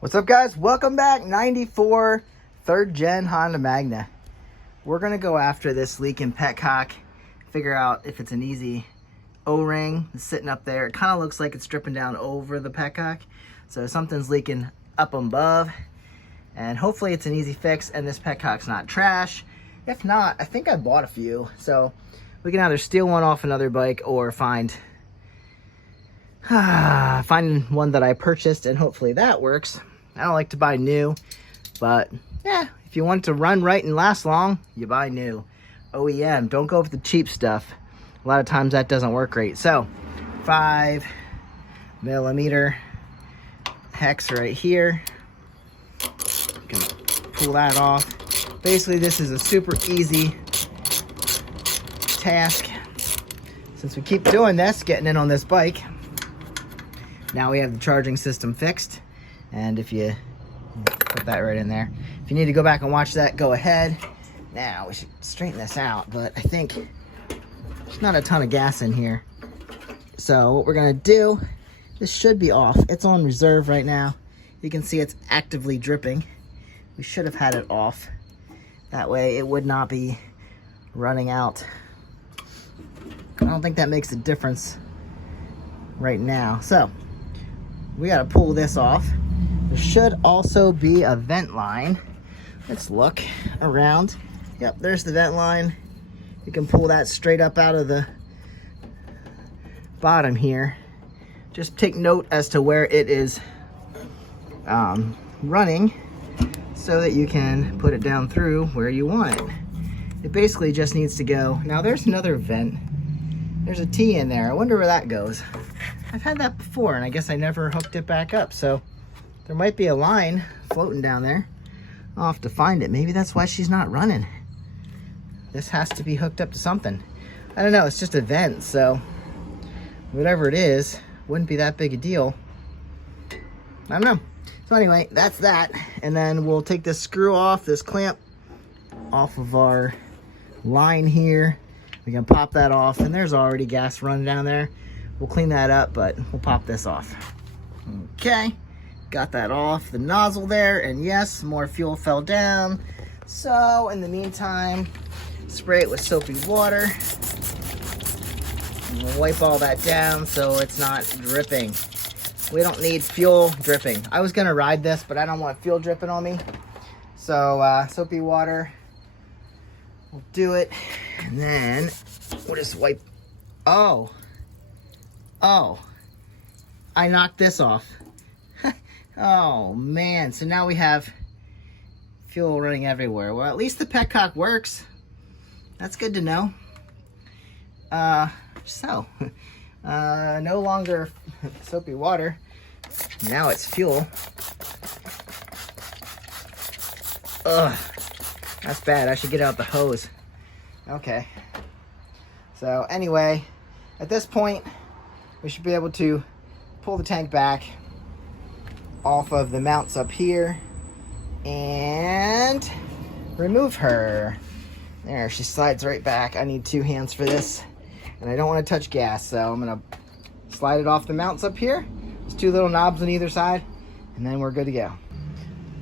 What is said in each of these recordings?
What's up, guys? Welcome back. 94 third gen Honda Magna. We're gonna go after this leak in Petcock, figure out if it's an easy O-ring sitting up there. It kind of looks like it's dripping down over the Petcock, so something's leaking up above, and hopefully it's an easy fix and this Petcock's not trash. If not, I think I bought a few, so we can either steal one off another bike or find one that I purchased, and hopefully that works. I don't like to buy new, but yeah, if you want it to run right and last long, you buy new. OEM, don't go with the cheap stuff. A lot of times that doesn't work great. So 5mm hex right here. You can pull that off. Basically, this is a super easy task. Since we keep doing this, getting in on this bike, now we have the charging system fixed. And if you put that right in there, if you need to go back and watch that, go ahead. Now we should straighten this out, but I think there's not a ton of gas in here. So what we're gonna do, this should be off. It's on reserve right now. You can see it's actively dripping. We should have had it off. That way it would not be running out. I don't think that makes a difference right now. So we gotta pull this off. There should also be a vent line. Let's look around. Yep, there's the vent line. You can pull that straight up out of the bottom here. Just take note as to where it is running so that you can put it down through where you want it. It basically just needs to go. Now there's another vent. There's a T in there. I wonder where that goes. I've had that before and I guess I never hooked it back up, so there might be a line floating down there. I'll have to find it. Maybe that's why she's not running. This has to be hooked up to something. I don't know, it's just a vent, so whatever it is, wouldn't be that big a deal. I don't know. So anyway, that's that. And then we'll take this screw off, this clamp off of our line here. We can pop that off, and there's already gas running down there. We'll clean that up, but we'll pop this off. Okay. Got that off the nozzle there, and yes, more fuel fell down. So in the meantime, spray it with soapy water. And we'll wipe all that down so it's not dripping. We don't need fuel dripping. I was gonna ride this, but I don't want fuel dripping on me. So soapy water, we'll do it. And then we'll just wipe. Oh, I knocked this off. Oh man, so now we have fuel running everywhere. Well, at least the Petcock works. That's good to know. No longer soapy water. Now it's fuel. Ugh, that's bad. I should get out the hose. Okay. So anyway, at this point, we should be able to pull the tank back off of the mounts up here and remove her. There, she slides right back. I need two hands for this, and I don't want to touch gas, so I'm gonna slide it off the mounts up here. There's two little knobs on either side, and then we're good to go.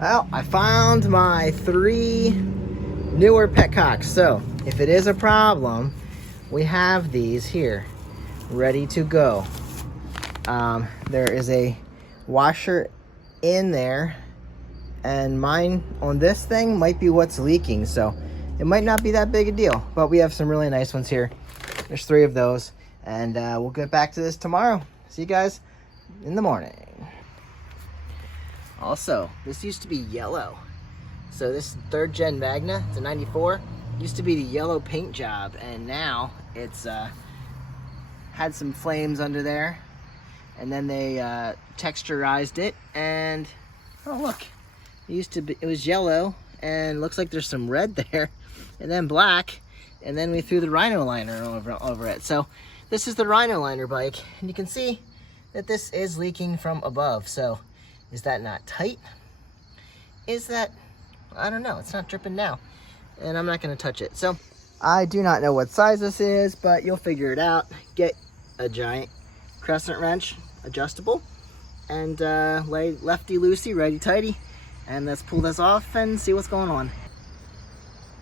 Well, I found my 3 newer Petcocks, so if it is a problem, we have these here ready to go. There is a washer in there, and mine on this thing might be what's leaking, so it might not be that big a deal, but we have some really nice ones here. There's 3 of those, and we'll get back to this tomorrow. See you guys in the morning. Also, this used to be yellow, so this 3rd gen Magna, it's a 94, used to be the yellow paint job, and now it's had some flames under there, and then they texturized it, and oh look, it was yellow, and looks like there's some red there, and then black, and then we threw the Rhino liner over it. So this is the Rhino liner bike, and you can see that this is leaking from above. So is that not tight? Is that, I don't know, it's not dripping now, and I'm not going to touch it. So I do not know what size this is, but you'll figure it out. Get a giant crescent wrench, adjustable, and lay lefty-loosey, righty-tighty. And let's pull this off and see what's going on.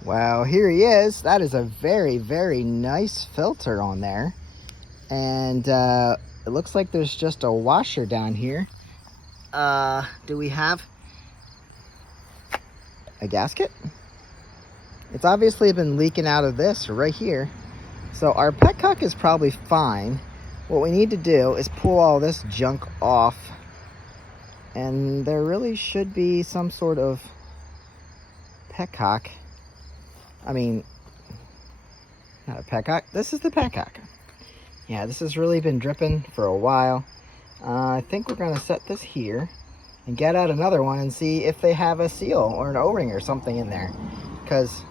Wow, here he is. That is a very, very nice filter on there. And it looks like there's just a washer down here. Do we have a gasket? It's obviously been leaking out of this right here. So our Petcock is probably fine. What we need to do is pull all this junk off. And there really should be some sort of Petcock. I mean, not a Petcock. This is the Petcock. Yeah, this has really been dripping for a while. I think we're going to set this here and get out another one and see if they have a seal or an O-ring or something in there. Because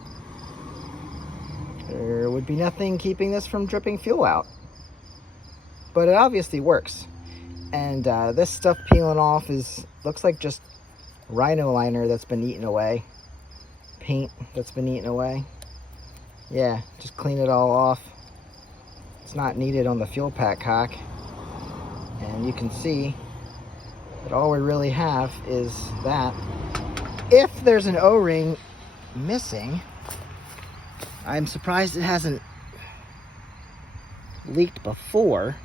there would be nothing keeping this from dripping fuel out. But it obviously works. And this stuff peeling off looks like just rhino liner that's been eaten away. Paint that's been eaten away. Yeah, just clean it all off. It's not needed on the fuel Petcock. And you can see that all we really have is that. If there's an O-ring missing, I'm surprised it hasn't leaked before.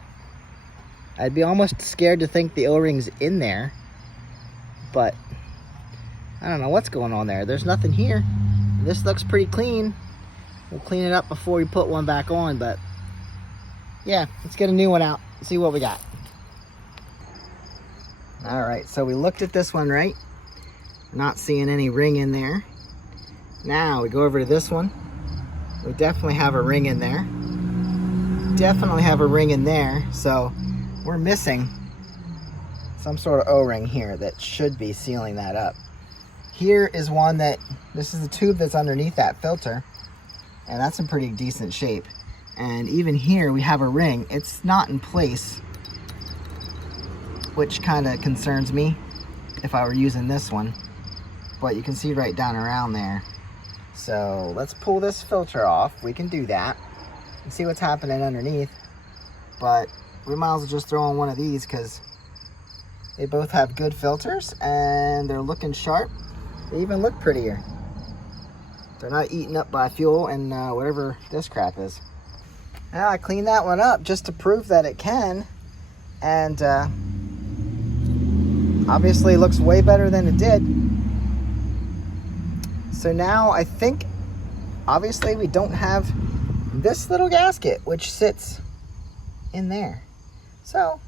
I'd be almost scared to think the O-ring's in there, but I don't know what's going on there. There's nothing here. This looks pretty clean. We'll clean it up before we put one back on, but yeah, let's get a new one out and see what we got. All right, so we looked at this one, right? Not seeing any ring in there. Now we go over to this one. We definitely have a ring in there. Definitely have a ring in there. So we're missing some sort of O-ring here that should be sealing that up. Here is one this is the tube that's underneath that filter. And that's in pretty decent shape. And even here we have a ring. It's not in place, which kind of concerns me if I were using this one. But you can see right down around there. So let's pull this filter off. We can do that and see what's happening underneath. But we might as well just throw on one of these because they both have good filters and they're looking sharp. They even look prettier. They're not eaten up by fuel and whatever this crap is. Now I cleaned that one up just to prove that it can. And obviously it looks way better than it did. So now I think, obviously we don't have this little gasket, which sits in there. So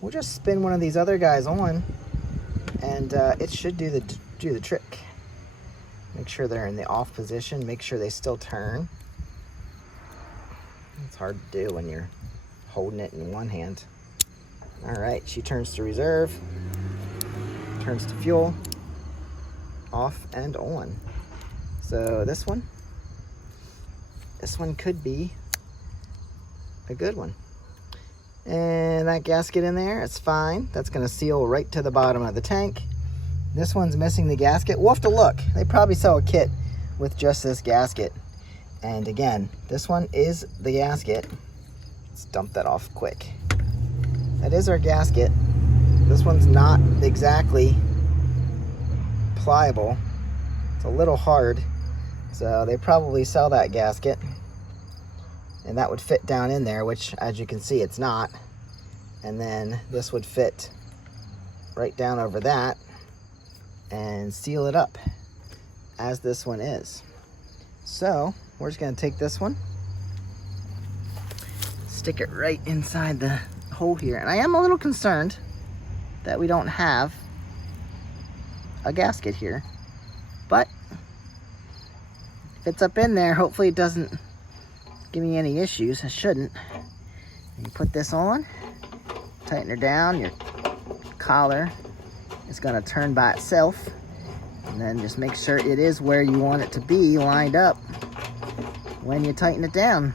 we'll just spin one of these other guys on and it should do the trick. Make sure they're in the off position, make sure they still turn. It's hard to do when you're holding it in one hand. All right, she turns to reserve, turns to fuel, off and on. So this one could be a good one. And that gasket in there, it's fine. That's gonna seal right to the bottom of the tank. This one's missing the gasket. We'll have to look. They probably sell a kit with just this gasket. And again, this one is the gasket. Let's dump that off quick. That is our gasket. This one's not exactly pliable. It's a little hard. So they probably sell that gasket. And that would fit down in there, which as you can see, it's not. And then this would fit right down over that and seal it up as this one is. So we're just gonna take this one, stick it right inside the hole here. And I am a little concerned that we don't have a gasket here, but if it's up in there, hopefully it doesn't give me any issues. It shouldn't. You put this on, tighten her down, your collar is gonna turn by itself, and then just make sure it is where you want it to be lined up when you tighten it down.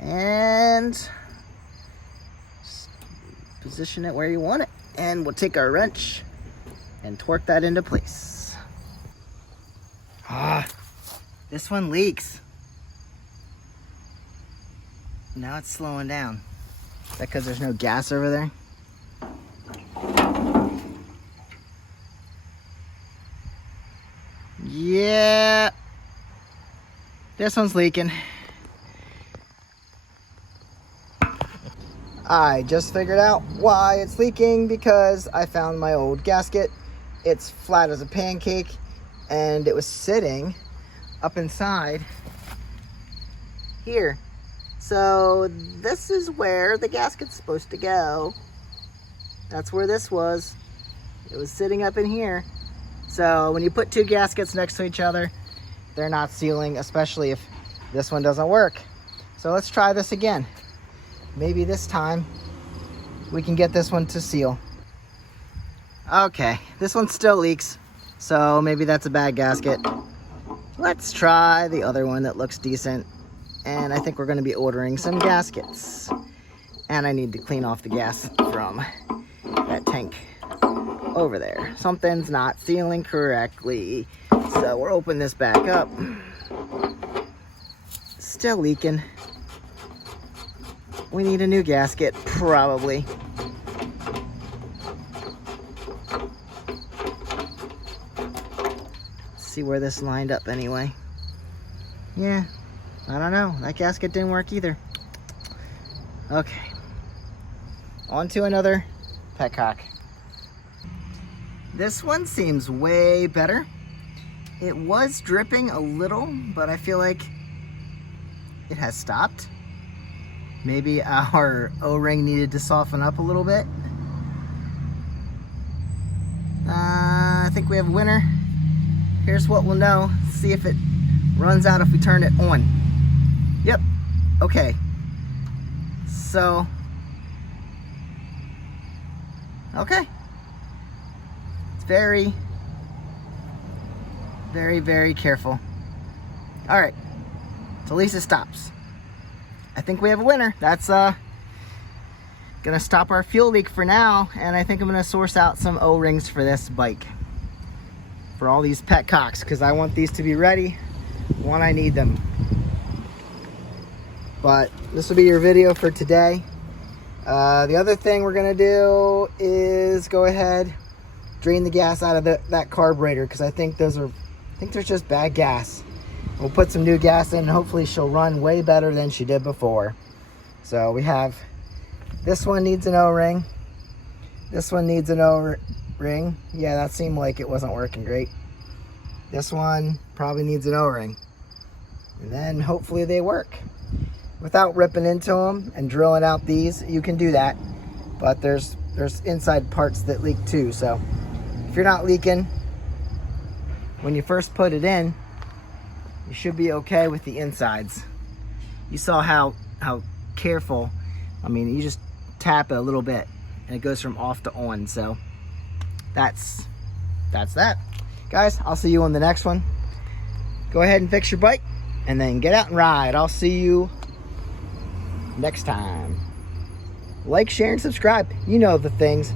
And just position it where you want it. And we'll take our wrench and torque that into place. This one leaks. Now it's slowing down. Is that because there's no gas over there? Yeah. This one's leaking. I just figured out why it's leaking, because I found my old gasket. It's flat as a pancake, and it was sitting up inside here. So this is where the gasket's supposed to go. That's where this was. It was sitting up in here. So when you put two gaskets next to each other, they're not sealing, especially if this one doesn't work. So let's try this again. Maybe this time we can get this one to seal. Okay, this one still leaks, so maybe that's a bad gasket. Let's try the other one that looks decent. And I think we're gonna be ordering some gaskets. And I need to clean off the gas from that tank over there. Something's not sealing correctly. So we'll open this back up. Still leaking. We need a new gasket, probably. Let's see where this lined up anyway. Yeah, I don't know. That gasket didn't work either. Okay. On to another Petcock. This one seems way better. It was dripping a little, but I feel like it has stopped. Maybe our O-ring needed to soften up a little bit. I think we have a winner. Here's what we'll know. See if it runs out if we turn it on. Yep. Okay. So. Okay. It's very, very careful. All right. So at least it stops. I think we have a winner. That's gonna stop our fuel leak for now, and I think I'm gonna source out some O-rings for this bike for all these Petcocks, because I want these to be ready when I need them. But this will be your video for today. The other thing we're gonna do is go ahead, drain the gas out of that carburetor, because I think there's just bad gas. We'll put some new gas in, and hopefully she'll run way better than she did before. So we have, this one needs an O-ring. This one needs an O-ring. Yeah, that seemed like it wasn't working great. This one probably needs an O-ring. And then hopefully they work. Without ripping into them and drilling out these, you can do that. But there's inside parts that leak too. So if you're not leaking when you first put it in, you should be okay with the insides. You saw how careful. I mean, you just tap it a little bit and it goes from off to on. So that's that. Guys, I'll see you on the next one. Go ahead and fix your bike and then get out and ride. I'll see you next time. Like, share, and subscribe. You know the things.